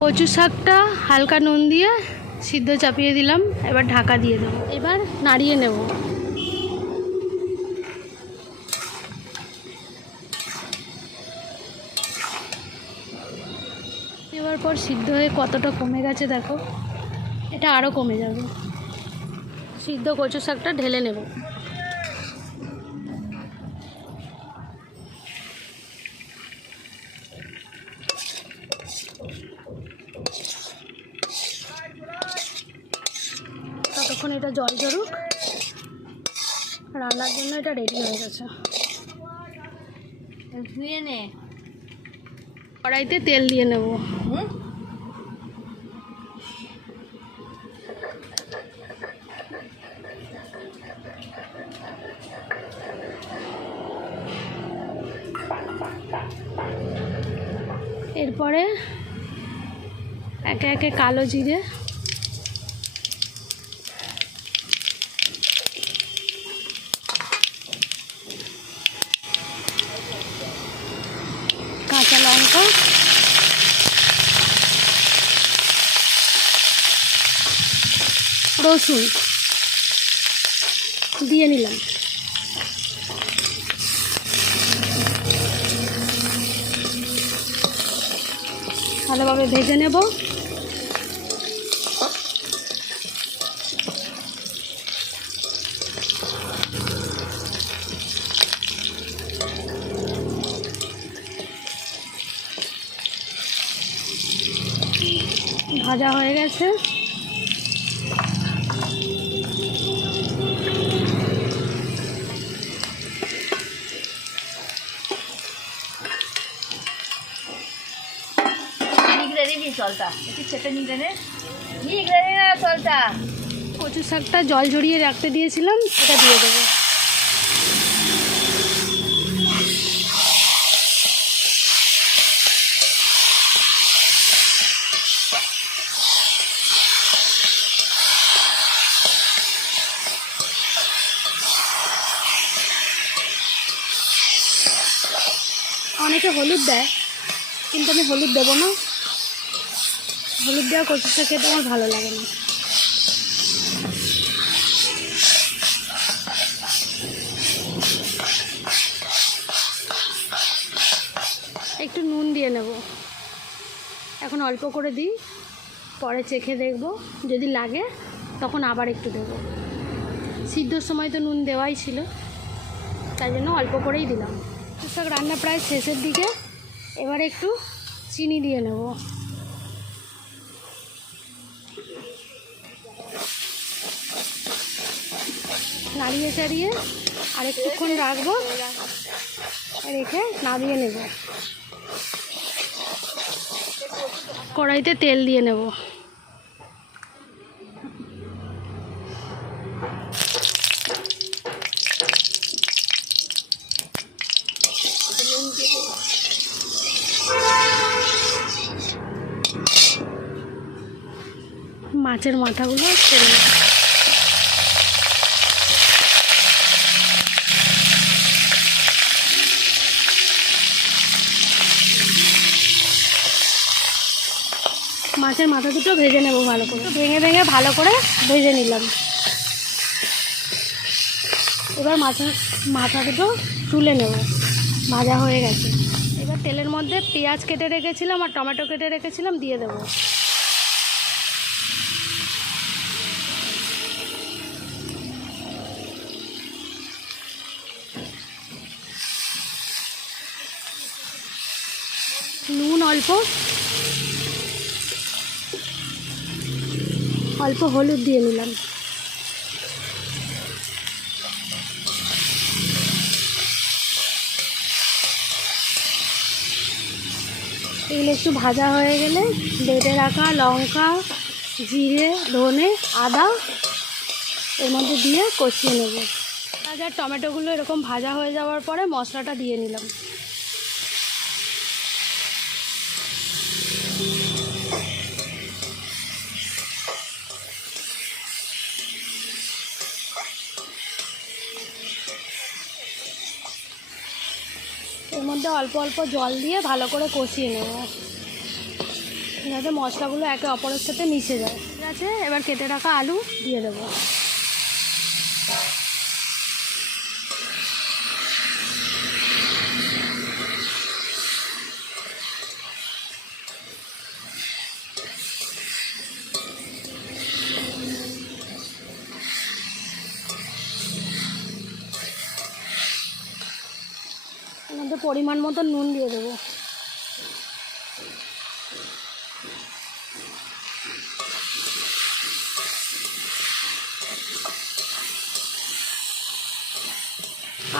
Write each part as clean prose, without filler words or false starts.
কচু শাকটা হালকা নুন দিয়ে সিদ্ধ চাপিয়ে দিলাম, এবার ঢাকা দিয়ে দেবো। এবার নাড়িয়ে নেব। এবার পর সিদ্ধ হয়ে কতটা কমে গেছে দেখো, এটা আরও কমে যাবে। সিদ্ধ কচু শাকটা ঢেলে নেব। ততক্ষণ এটা জল ঝরুক, রান্নার জন্য এটা রেডি হয়ে গেছে। ধুয়ে নে। কড়াইতে তেল দিয়ে নেব। এরপরে একে একে কালো জিরে, কাঁচা লঙ্কা, রসুন দিয়ে নিলাম। ভালোভাবে ভেজে নেব। ভাজা হয়ে গেছে। কচু শাকটা জল ঝরিয়ে রাখতে দিয়েছিলাম, এটা দিয়ে দেবো। অনেকে হলুদ দেয়, কিন্তু আমি হলুদ দেবো না। হলুদ দেওয়া কচু শাক খেতে আমার ভালো লাগে না। একটু নুন দিয়ে নেব। এখন অল্প করে দিই, পরে চেখে দেখব, যদি লাগে তখন আবার একটু দেব। সিদ্ধর সময় তো নুন দেওয়াই ছিল, তাই জন্য অল্প করেই দিলাম। কচু শাক রান্না প্রায় শেষের দিকে, এবারে একটু চিনি দিয়ে নেব। নাড়িয়ে চাড়িয়ে আর একটুক্ষণ রাখবো, রেখে নামিয়ে নেব। কড়াইতে তেল দিয়ে নেব। মাছের মাথাগুলো ছেড়ে নেব। মাছের মাথা দুটো ভেজে নেব ভালো করে, ভেঙে ভেঙে ভালো করে ভেজে নিলাম। এবার মাছের মাথা দুটো তুলে নেব, ভাজা হয়ে গেছে। এবার তেলের মধ্যে পেঁয়াজ কেটে রেখেছিলাম আর টমেটো কেটে রেখেছিলাম, দিয়ে দেব। নুন অল্প, অল্প হলুদ দিয়ে নিলাম। এগুলো একটু ভাজা হয়ে গেলে বেটে রাখা লঙ্কা, জিরে, ধনে, আদা এর মধ্যে দিয়ে কষিয়ে নেব। পেঁয়াজ আর টমেটোগুলো এরকম ভাজা হয়ে যাওয়ার পরে মশলাটা দিয়ে নিলাম। এর মধ্যে অল্প অল্প জল দিয়ে ভালো করে কষিয়ে নেব। যাতে মশলাগুলো একে অপরের সাথে মিশে যায়। ঠিক আছে, এবার কেটে রাখা আলু দিয়ে দেবো। এর মধ্যে পরিমাণ মতো নুন দিয়ে দেবো।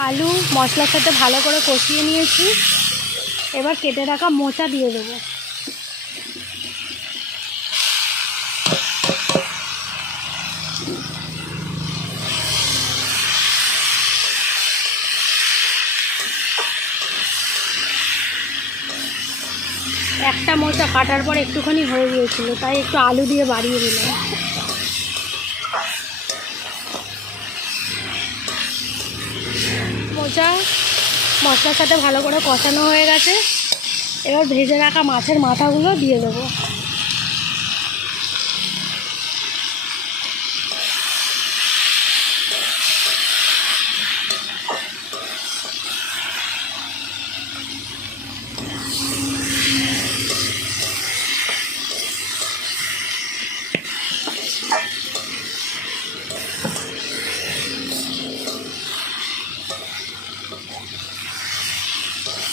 আলু মশলার সাথে ভালো করে কষিয়ে নিয়েছি, এবার কেটে রাখা মোচা দিয়ে দেবো। একটা মোচা কাটার পর একটুখানি হয়ে গিয়েছিল, তাই একটু আলু দিয়ে বাড়িয়ে দিলাম। মোচা মশলার সাথে ভালো করে কষানো হয়ে গেছে, এবার ভেজে রাখা মাছের মাথাগুলো দিয়ে দেবো।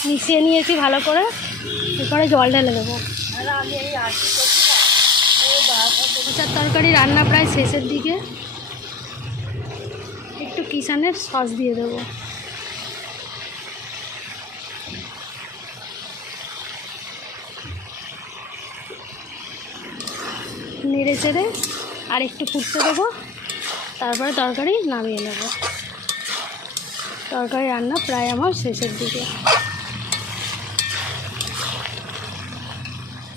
মিশিয়ে নিয়েছি ভালো করে, এরপরে জল ঢেলে দেবো। মোচার তরকারি রান্না প্রায় শেষের দিকে, একটু কিষানের সস দিয়ে দেবো। নেড়ে চেড়ে আর একটু ফুটতে দেবো, তারপরে তরকারি নামিয়ে নেব। তরকারি রান্না প্রায় আমার শেষের দিকে।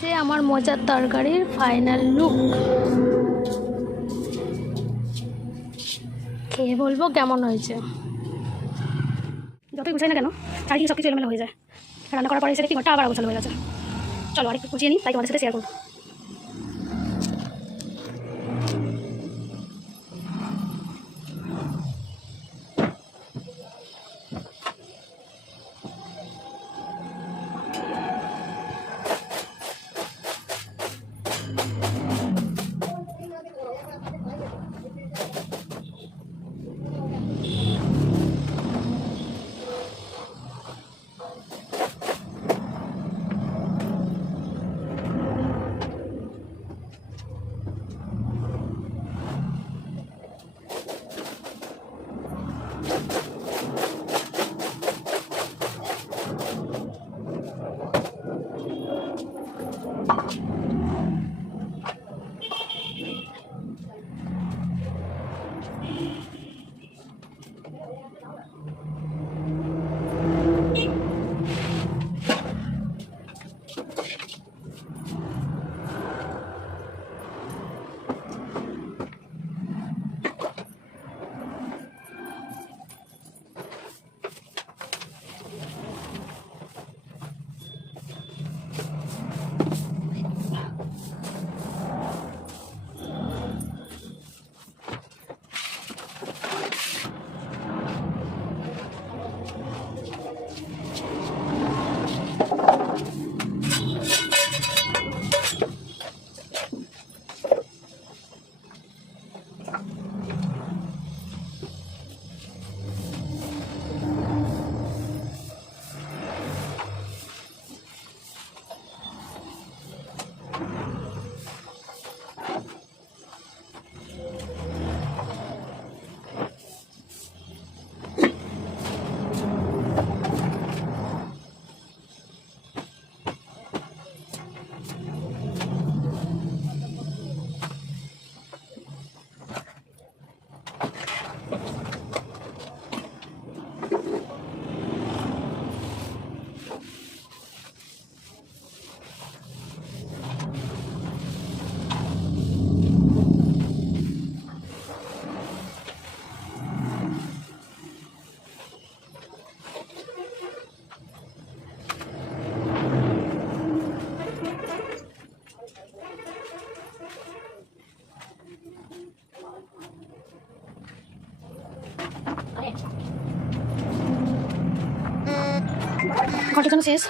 যে আমার মোচার তরকারির ফাইনাল লুক, খেয়ে বলবো কেমন হয়েছে। যতই গুছাই না কেন চারিদিকে সব কিছু এলোমেলো হয়ে যায়। রান্না করার পরে এসে দেখি ঘরটা আবার অগোছালো হয়ে গেছে। চলো আরেকটু গুছিয়ে নিই, তাই তোমাদের সাথে শেয়ার করবো। ফটো শেষ,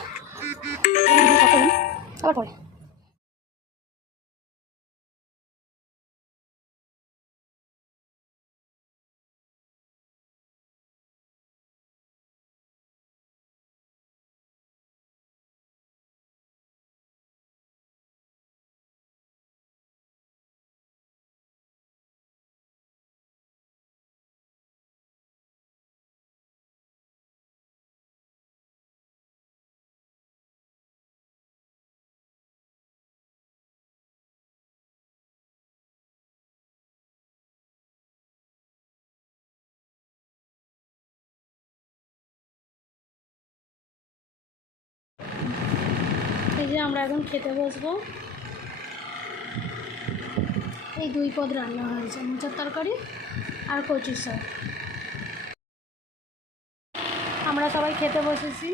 আবার পরে। এই যে আমরা এখন খেতে বসবো। এই 2 পদ রান্না হয়েছে, মোচার তরকারি আর কচুর শাক। আমরা সবাই খেতে বসেছি,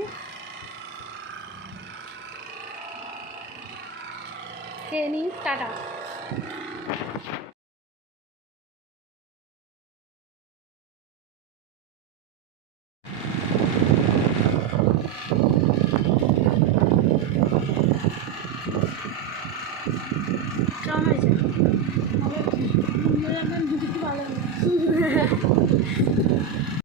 খেয়ে নিই, টাটা।